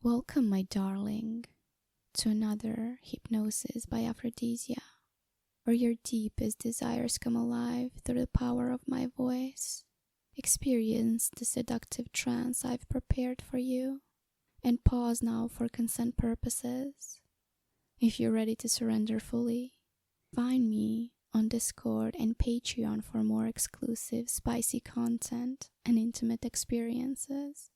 Welcome, my darling, to another hypnosis by Aphrodisia, where your deepest desires come alive through the power of my voice. Experience the seductive trance I've prepared for you, and pause now for consent purposes. If you're ready to surrender fully, find me on Discord and Patreon for more exclusive, spicy content and intimate experiences.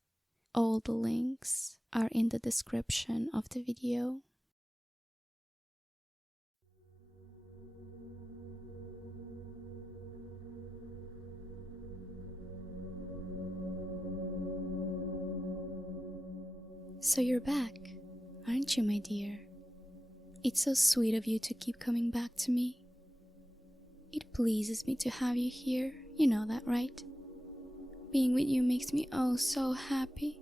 All the links are in the description of the video. So you're back, aren't you, my dear? It's so sweet of you to keep coming back to me. It pleases me to have you here, you know that, right? Being with you makes me oh so happy.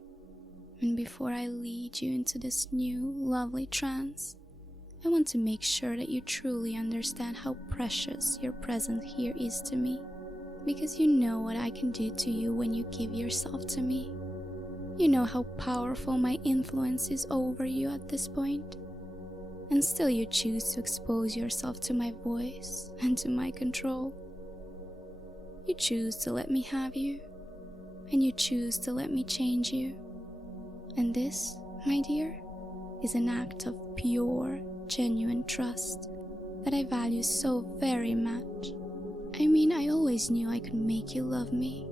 And before I lead you into this new, lovely trance, I want to make sure that you truly understand how precious your presence here is to me. Because you know what I can do to you when you give yourself to me. You know how powerful my influence is over you at this point. And still you choose to expose yourself to my voice and to my control. You choose to let me have you. And you choose to let me change you. And this, my dear, is an act of pure, genuine trust that I value so very much. I mean, I always knew I could make you love me.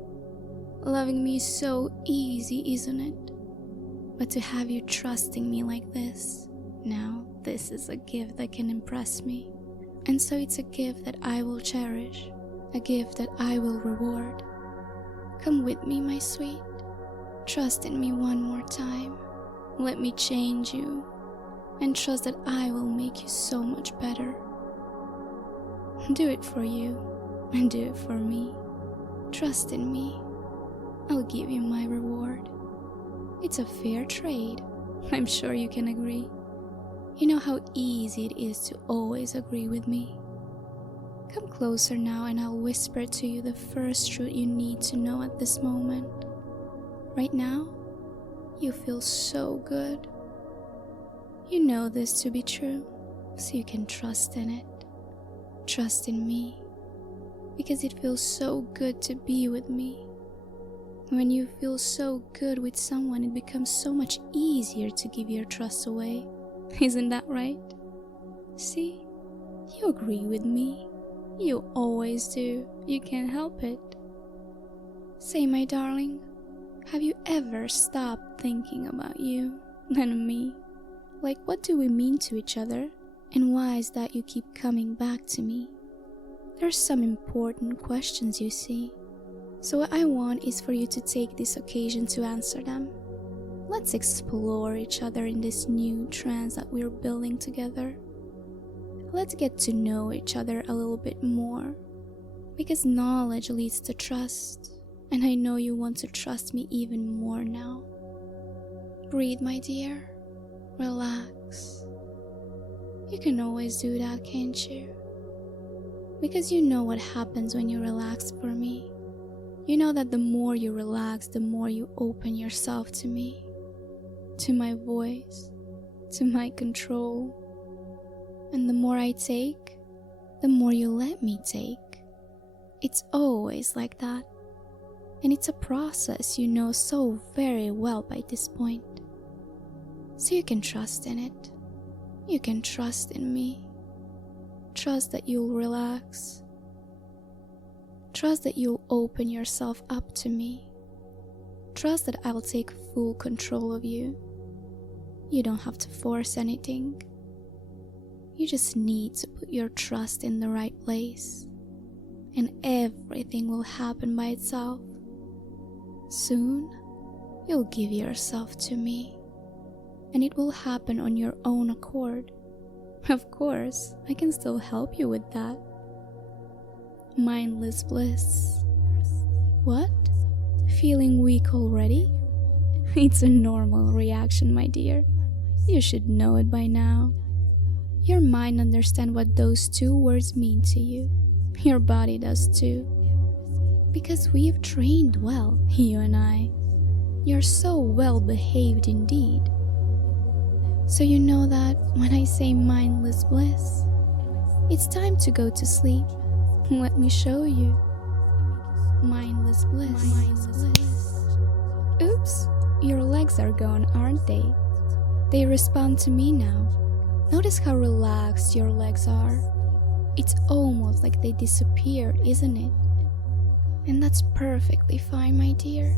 Loving me is so easy, isn't it? But to have you trusting me like this, now this is a gift that can impress me. And so it's a gift that I will cherish, a gift that I will reward. Come with me, my sweet. Trust in me one more time. Let me change you. And trust that I will make you so much better. Do it for you. And do it for me. Trust in me. I'll give you my reward. It's a fair trade. I'm sure you can agree. You know how easy it is to always agree with me. Come closer now and I'll whisper to you the first truth you need to know at this moment. Right now, you feel so good. You know this to be true, so you can trust in it. Trust in me, because it feels so good to be with me. When you feel so good with someone, it becomes so much easier to give your trust away. Isn't that right? See, you agree with me. You always do. You can't help it. Say, my darling, have you ever stopped thinking about you and me? Like, what do we mean to each other? And why is that you keep coming back to me? There's some important questions, you see. So what I want is for you to take this occasion to answer them. Let's explore each other in this new trance that we're building together. Let's get to know each other a little bit more. Because knowledge leads to trust. And I know you want to trust me even more now. Breathe, my dear. Relax. You can always do that, can't you? Because you know what happens when you relax for me. You know that the more you relax, the more you open yourself to me. To my voice. To my control. And the more I take, the more you let me take. It's always like that. And it's a process you know so very well by this point. So you can trust in it. You can trust in me. Trust that you'll relax. Trust that you'll open yourself up to me. Trust that I'll take full control of you. You don't have to force anything. You just need to put your trust in the right place. And everything will happen by itself. Soon, you'll give yourself to me, and it will happen on your own accord. Of course, I can still help you with that. Mindless bliss. What? Feeling weak already? It's a normal reaction, my dear. You should know it by now. Your mind understands what those two words mean to you. Your body does too. Because we have trained well, you and I. You're so well behaved indeed. So you know that when I say mindless bliss, it's time to go to sleep. Let me show you. Mindless bliss. Oops, your legs are gone, aren't they? They respond to me now. Notice how relaxed your legs are. It's almost like they disappeared, isn't it? And that's perfectly fine, my dear.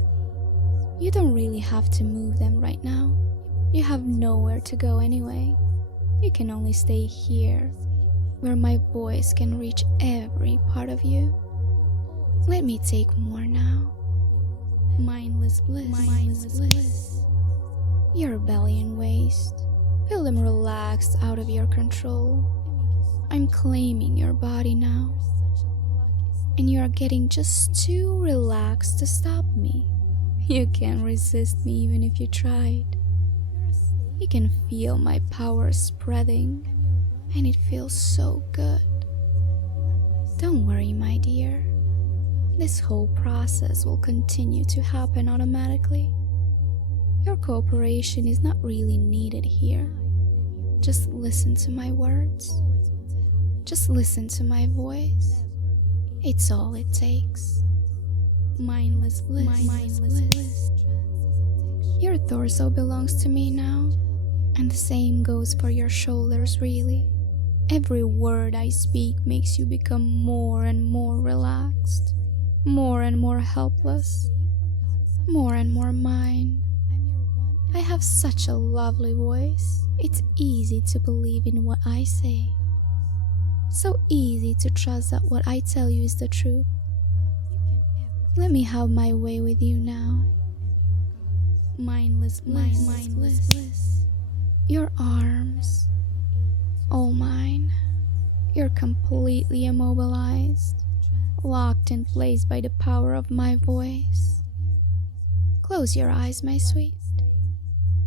You don't really have to move them right now. You have nowhere to go anyway. You can only stay here, where my voice can reach every part of you. Let me take more now. Mindless bliss. Your belly and waist, feel them relaxed out of your control. I'm claiming your body now, and you are getting just too relaxed to stop me. You can't resist me even if you tried. You can feel my power spreading, and it feels so good. Don't worry, my dear. This whole process will continue to happen automatically. Your cooperation is not really needed here. Just listen to my words. Just listen to my voice. It's all it takes. Mindless bliss. Your torso belongs to me now, and the same goes for your shoulders, really. Every word I speak makes you become more and more relaxed, more and more helpless, more and more mine. I have such a lovely voice. It's easy to believe in what I say. So easy to trust that what I tell you is the truth. Let me have my way with you now. Mindless bliss. Your arms, all mine. You're completely immobilized, locked in place by the power of my voice. Close your eyes, my sweet.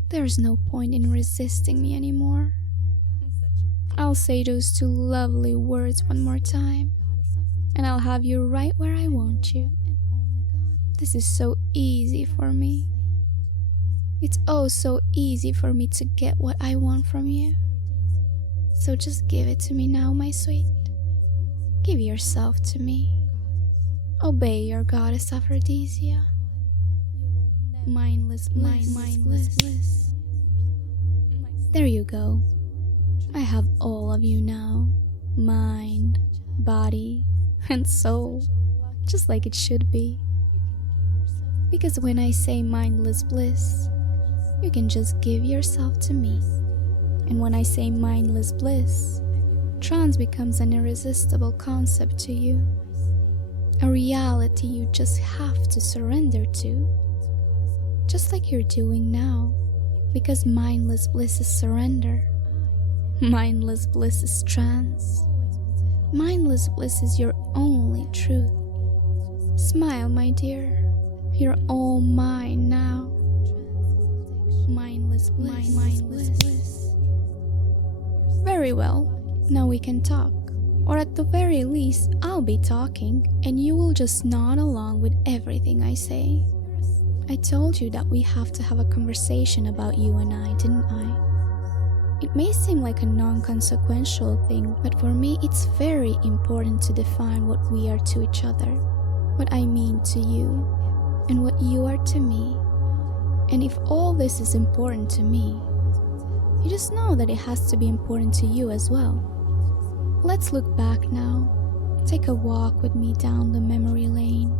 There's no point in resisting me anymore. I'll say those two lovely words one more time, and I'll have you right where I want you. This is so easy for me. It's oh so easy for me to get what I want from you. So just give it to me now, my sweet. Give yourself to me. Obey your goddess Aphrodisia. Mindless bliss. There you go. I have all of you now. Mind, body, and soul. Just like it should be. Because when I say mindless bliss, you can just give yourself to me. And when I say mindless bliss, trance becomes an irresistible concept to you. A reality you just have to surrender to. Just like you're doing now. Because mindless bliss is surrender. Mindless bliss is trance. Mindless bliss is your only truth. Smile, my dear. You're all mine now. Mindless bliss. Very well. Now we can talk. Or at the very least, I'll be talking, and you will just nod along with everything I say. I told you that we have to have a conversation about you and I, didn't I? It may seem like a non-consequential thing, but for me it's very important to define what we are to each other, what I mean to you, and what you are to me. And if all this is important to me, you just know that it has to be important to you as well. Let's look back now. Take a walk with me down the memory lane.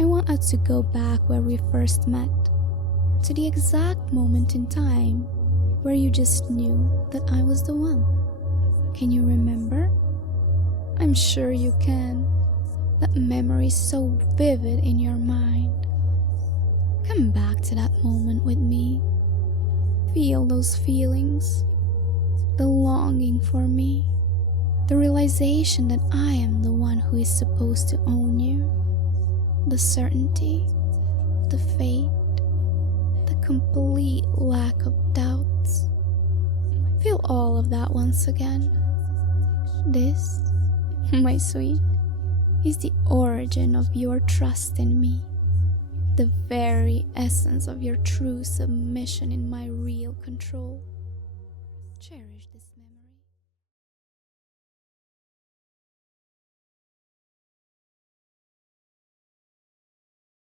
I want us to go back where we first met, to the exact moment in time where you just knew that I was the one. Can you remember? I'm sure you can. That memory is so vivid in your mind. Come back to that moment with me. Feel those feelings, the longing for me, the realization that I am the one who is supposed to own you, the certainty, the fate, the complete lack of doubts. Feel all of that once again. This, my sweet, is the origin of your trust in me, the very essence of your true submission in my real control. Cherish this memory.